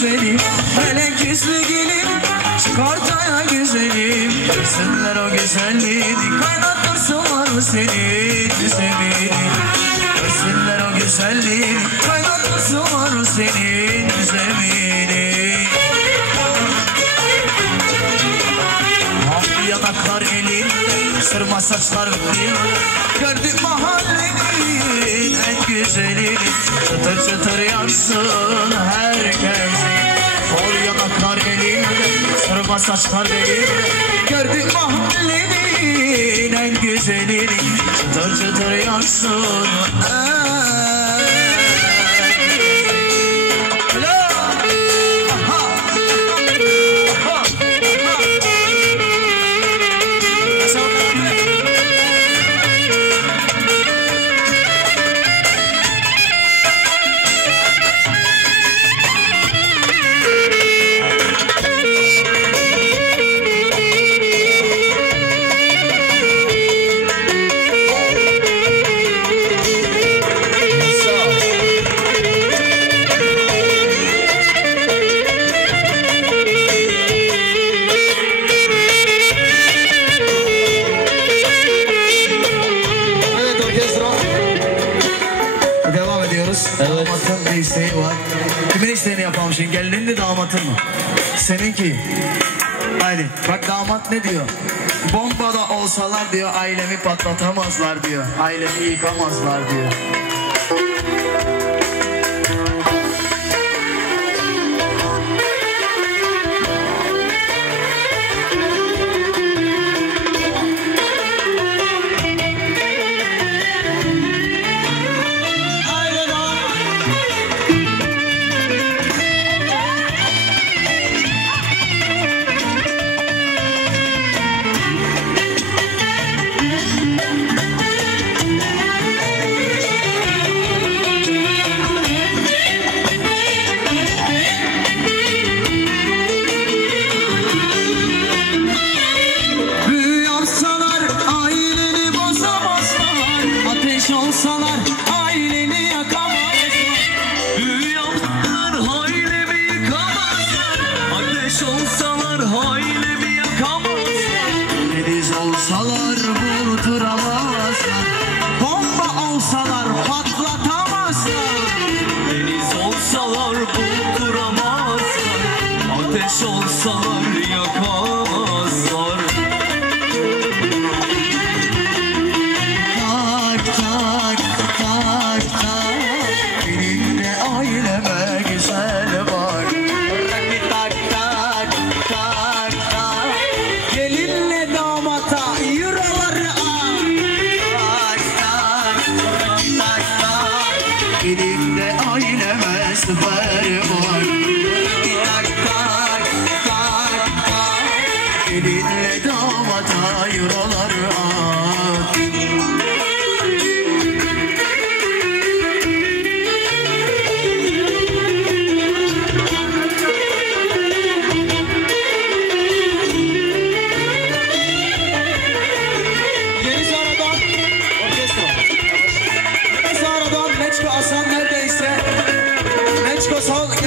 ortaya güzelim. Melek yüzlü gelin Çık ortaya güzelim. Görsünler o güzelliğini Kaynatırsınlar senin zemini Görsünler o güzelliğini Kaynatırsınlar senin zemini Mavi yanaklar Sırma saçlar Gördük mahallenin en güzelini Çıtır çıtır yansın herkesi Mor yanaklar elinde Sırma saçlar elinde Gördük mahallenin en güzelini Çıtır çıtır yansın Evet Seninki. Haydi bak damat ne diyor? Bombada olsalar diyor ailemi patlatamazlar diyor. Ailemi yıkamazlar diyor. Tak Benimle aileme süper bak Tak tak tak tak. Gelinle damata yuraları al goes.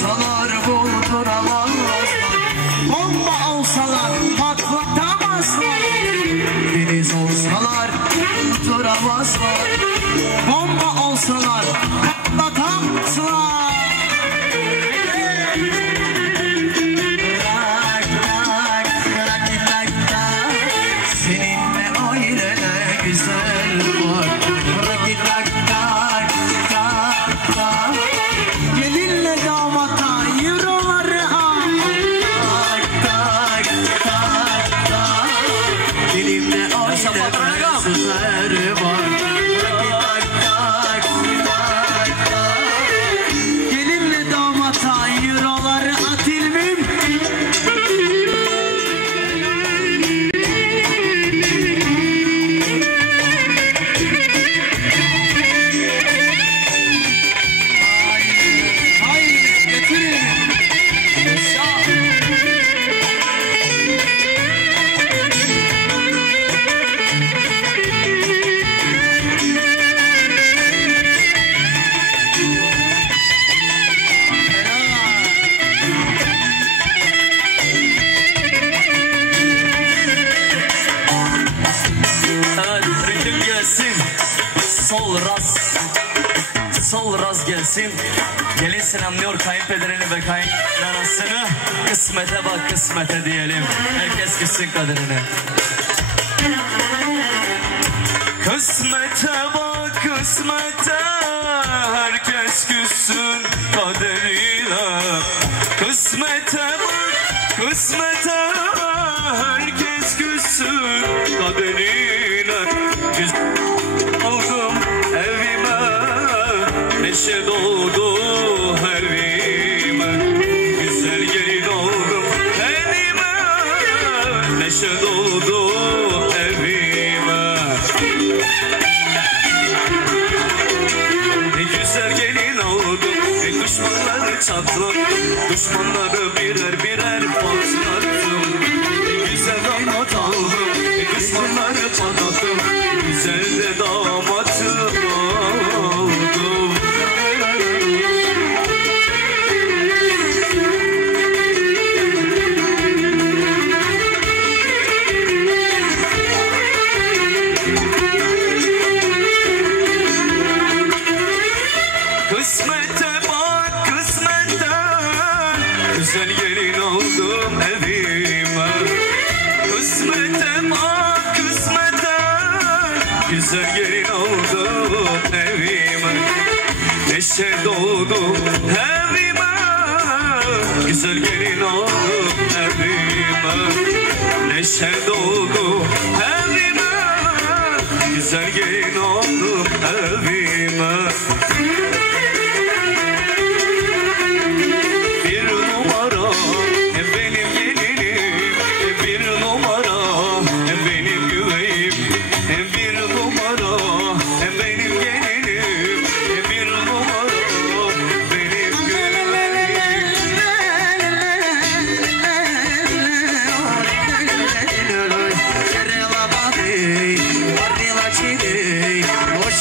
Salar bu turalar Christmas. anlıyor kayınpederini ve kayınanasını. Kısmete bak kısmete diyelim. Herkes gitsin kaderini Kısmete bak kısmete. Herkes gitsin kaderiyle. Kısmete bak kısmete. Güzel gelin oldu evime.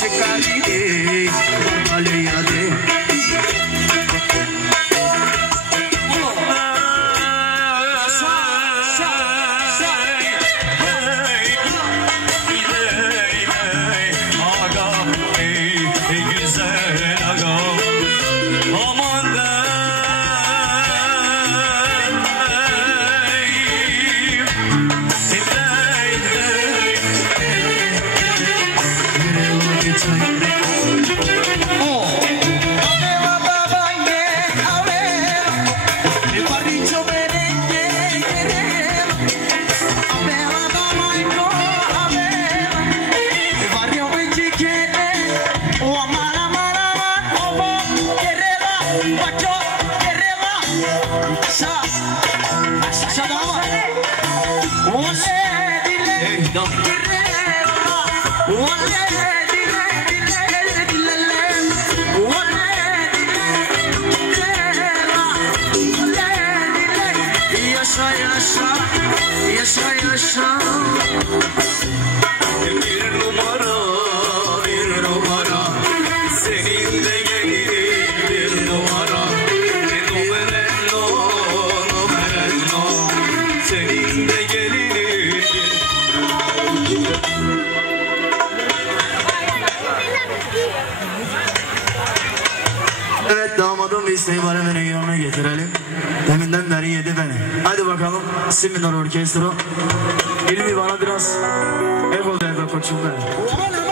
te carinhei. Koymadığım bir isteği bari beni yanına getirelim. Deminden beri yedi beni. Hadi bakalım Seminar Orkestro. İlmi bana biraz ekol devre koçum ben.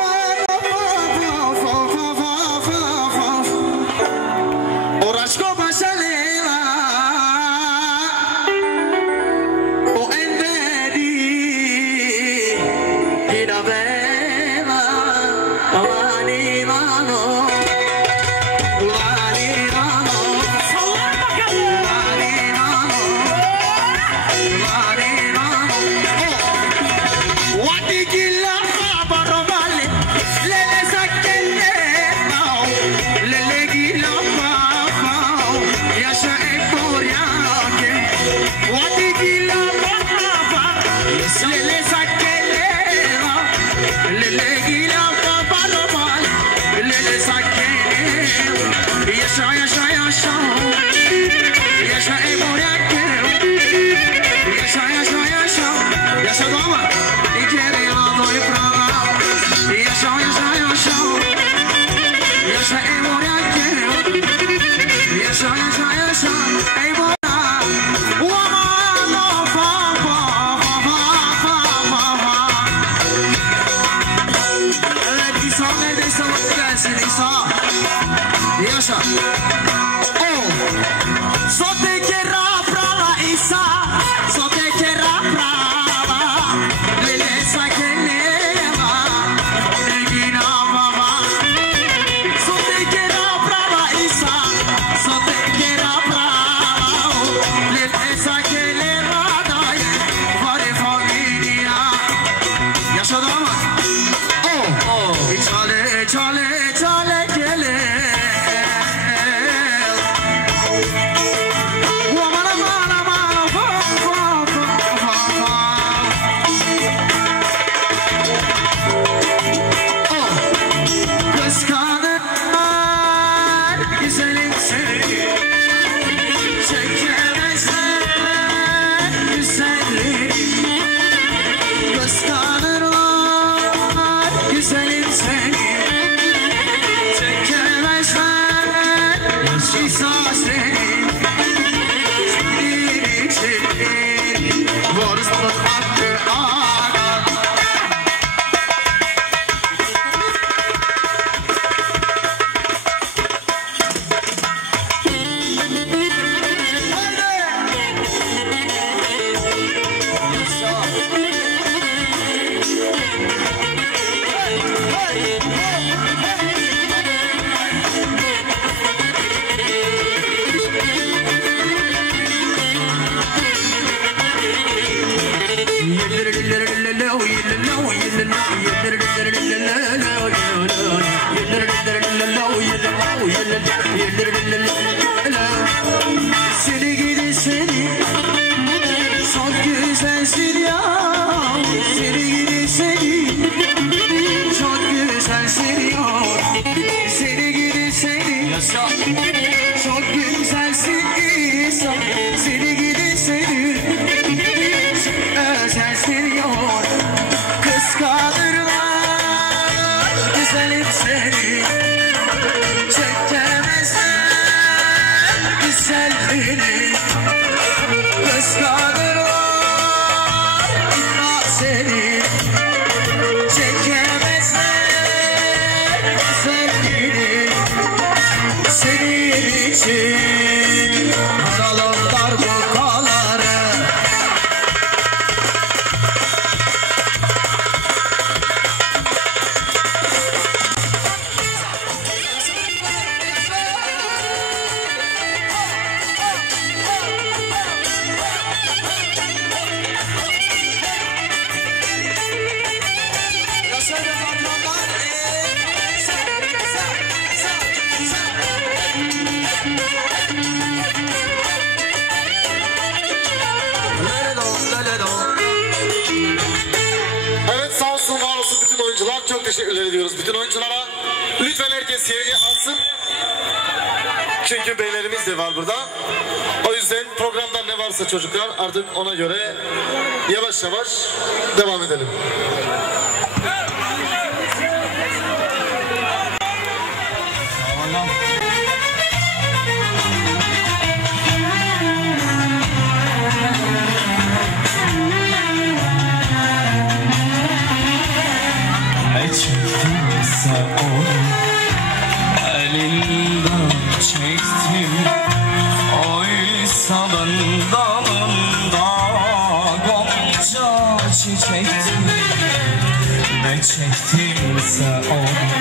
gelip seni Çekemezler güzel beni. Göz olmasın. Çünkü beylerimiz de var burada. O yüzden programda ne varsa çocuklar artık ona göre yavaş yavaş devam edelim. Çektim. Oysa ben dalında Gonca çiçektim Ne çektimse onu